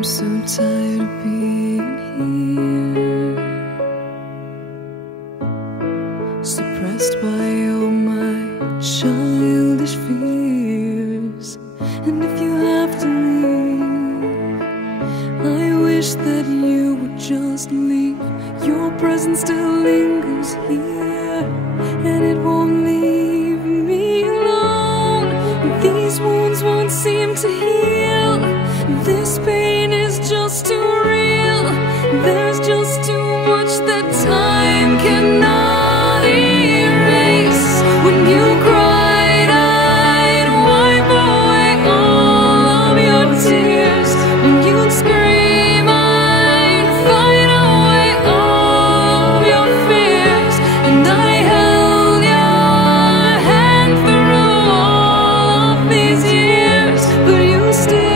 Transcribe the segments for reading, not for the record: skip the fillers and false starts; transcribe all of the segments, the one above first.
I'm so tired of being here, suppressed by all my childish fears. And if you have to leave, I wish that you would just leave. Your presence still lingers here, and it won't leave me alone. These wounds won't seem to heal. This pain is just too real. There's just too much that time cannot erase. When you cried, I'd wipe away all of your tears. When you'd scream, I'd fight away all of your fears. And I held your hand through all of these years, but you still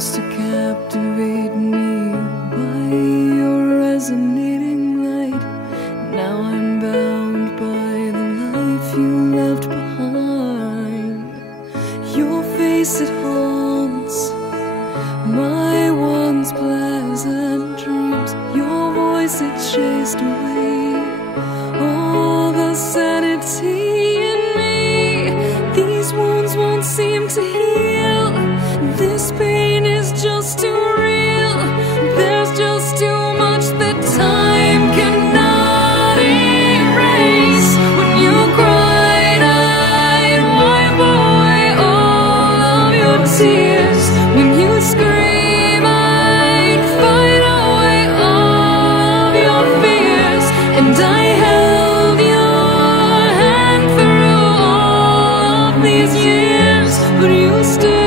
to captivate me by your resonating light. Now I'm bound by the life you left behind. Your face, it haunts my once pleasant dreams. Your voice, it chased away all the sanity in me. These wounds won't seem to heal. This pain is just too real. There's just too much that time cannot erase. When you cried, I'd wipe away all of your tears. When you scream, I'd fight away all of your fears. And I held your hand through all of these years, but you still